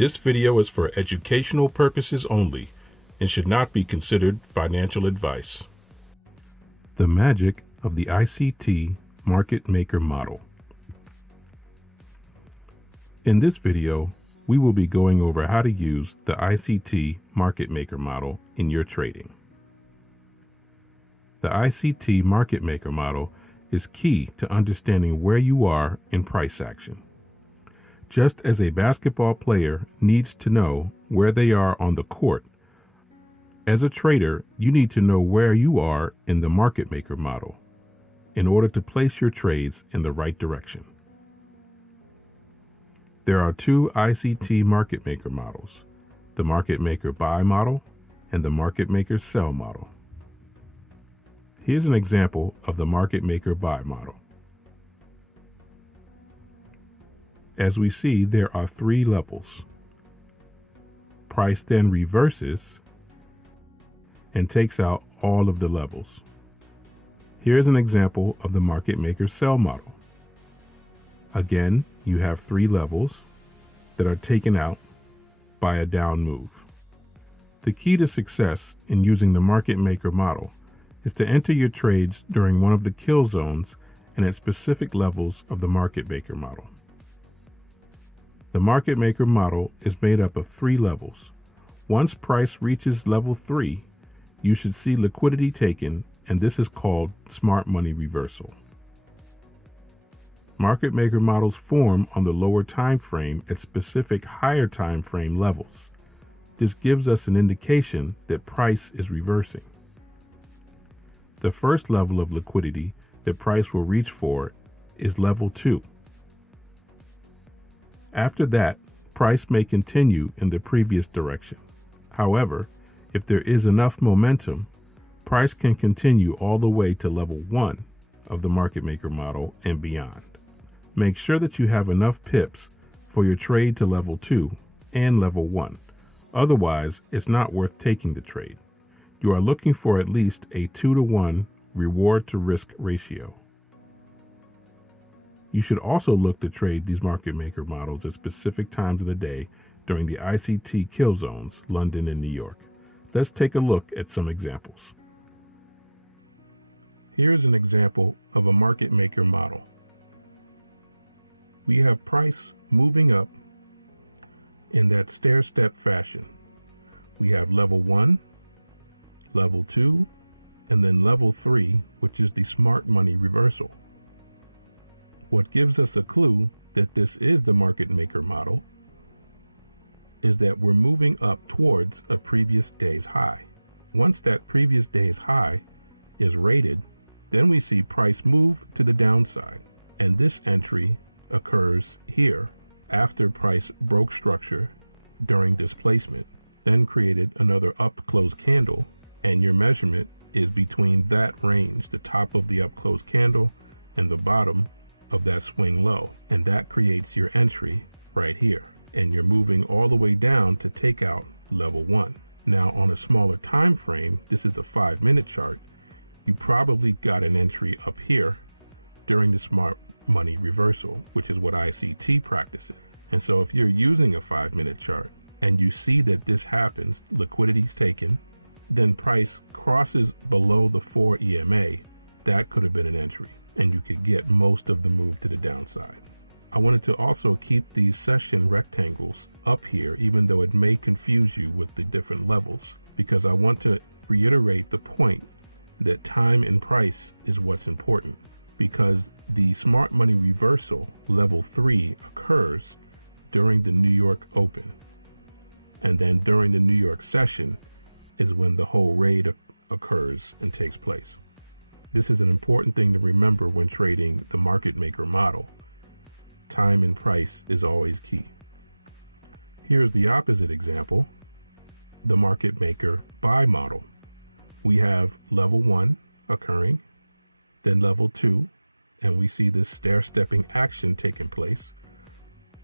This video is for educational purposes only and should not be considered financial advice. The magic of the ICT Market Maker Model. In this video, we will be going over how to use the ICT Market Maker Model in your trading. The ICT Market Maker Model is key to understanding where you are in price action. Just as a basketball player needs to know where they are on the court, as a trader, you need to know where you are in the market maker model in order to place your trades in the right direction. There are two ICT market maker models, the market maker buy model and the market maker sell model. Here's an example of the market maker buy model. As we see, there are three levels. Price then reverses and takes out all of the levels. Here's an example of the market maker sell model. Again, you have three levels that are taken out by a down move. The key to success in using the market maker model is to enter your trades during one of the kill zones and at specific levels of the market maker model. The market maker model is made up of three levels. Once price reaches level 3, you should see liquidity taken, and this is called smart money reversal. Market maker models form on the lower time frame at specific higher time frame levels. This gives us an indication that price is reversing. The first level of liquidity that price will reach for is level 2. After that, price may continue in the previous direction. However, if there is enough momentum, price can continue all the way to level 1 of the market maker model and beyond. Make sure that you have enough pips for your trade to level 2 and level 1. Otherwise, it's not worth taking the trade. You are looking for at least a 2-to-1 reward to risk ratio. You should also look to trade these market maker models at specific times of the day during the ICT kill zones, London and New York. Let's take a look at some examples. Here's an example of a market maker model. We have price moving up in that stair-step fashion. We have level 1, level 2, and then level 3, which is the smart money reversal. What gives us a clue that this is the market maker model is that we're moving up towards a previous day's high. Once that previous day's high is rated, then we see price move to the downside. And this entry occurs here after price broke structure during displacement, then created another up close candle, and your measurement is between that range, the top of the up close candle and the bottom of that swing low, and that creates your entry right here, and you're moving all the way down to take out level 1. Now on a smaller time frame, this is a 5-minute chart, you probably got an entry up here during the smart money reversal, which is what ICT practices. And so if you're using a 5-minute chart and you see that this happens, liquidity's taken, then price crosses below the 4 EMA, that could have been an entry, and you could get most of the move to the downside. I wanted to also keep these session rectangles up here, even though it may confuse you with the different levels, because I want to reiterate the point that time and price is what's important, because the smart money reversal level 3 occurs during the New York Open, and then during the New York session is when the whole raid occurs and takes place. This is an important thing to remember when trading the market maker model. Time and price is always key. Here's the opposite example, the market maker buy model. We have level 1 occurring, then level 2, and we see this stair-stepping action taking place.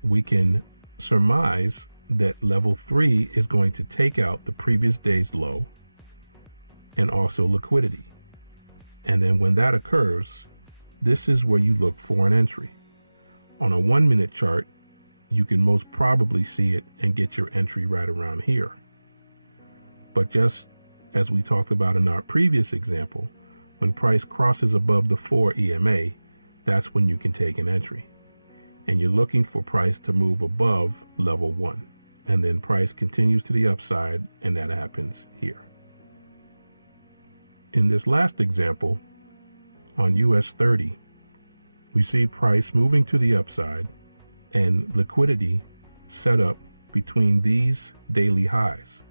We can surmise that level 3 is going to take out the previous day's low and also liquidity. And then when that occurs, this is where you look for an entry. On a 1-minute chart, you can most probably see it and get your entry right around here. But just as we talked about in our previous example, when price crosses above the 4 EMA, that's when you can take an entry. And you're looking for price to move above level 1. And then price continues to the upside, and that happens here. In this last example, on US 30, we see price moving to the upside and liquidity set up between these daily highs.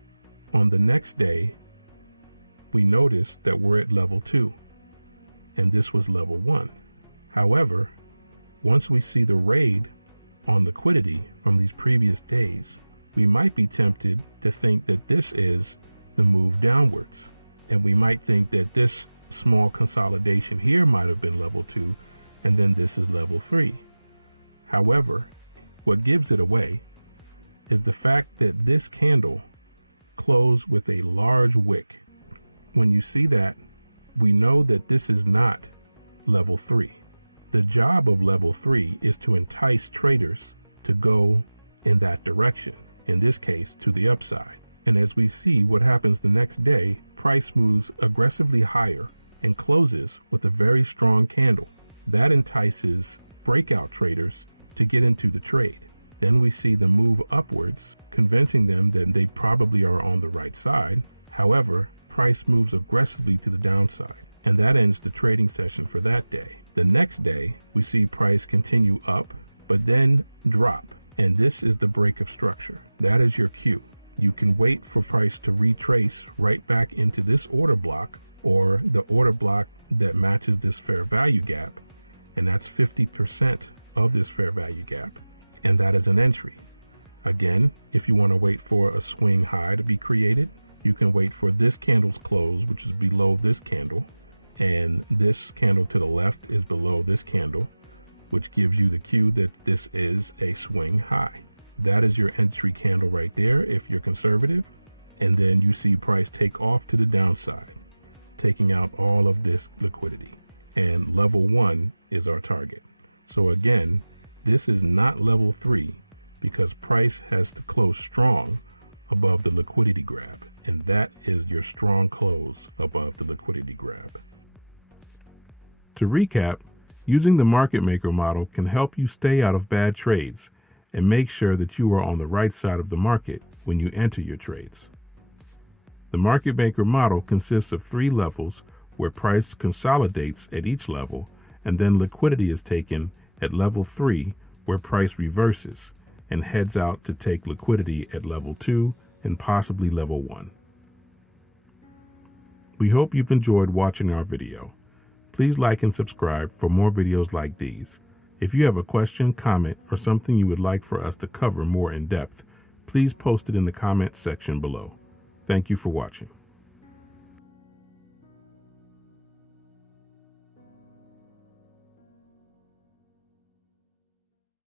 On the next day, we notice that we're at level 2, and this was level 1. However, once we see the raid on liquidity from these previous days, we might be tempted to think that this is the move downwards. And we might think that this small consolidation here might have been level 2, and then this is level 3. However, what gives it away is the fact that this candle closed with a large wick. When you see that, we know that this is not level 3. The job of level 3 is to entice traders to go in that direction, in this case to the upside. And as we see what happens the next day, price moves aggressively higher and closes with a very strong candle. That entices breakout traders to get into the trade. Then we see the move upwards, convincing them that they probably are on the right side. However, price moves aggressively to the downside, and that ends the trading session for that day. The next day, we see price continue up, but then drop, and this is the break of structure. That is your cue. You can wait for price to retrace right back into this order block or the order block that matches this fair value gap, and that's 50% of this fair value gap, and that is an entry. Again, if you want to wait for a swing high to be created, you can wait for this candle's close, which is below this candle, and this candle to the left is below this candle, which gives you the cue that this is a swing high. That is your entry candle right there if you're conservative. And then you see price take off to the downside, taking out all of this liquidity. And level 1 is our target. So again, this is not level 3 because price has to close strong above the liquidity grab. And that is your strong close above the liquidity grab. To recap, using the market maker model can help you stay out of bad trades and make sure that you are on the right side of the market when you enter your trades. The market maker model consists of 3 levels where price consolidates at each level, and then liquidity is taken at level 3 where price reverses and heads out to take liquidity at level 2 and possibly level 1. We hope you've enjoyed watching our video. Please like and subscribe for more videos like these. If you have a question, comment, or something you would like for us to cover more in depth, please post it in the comment section below. Thank you for watching.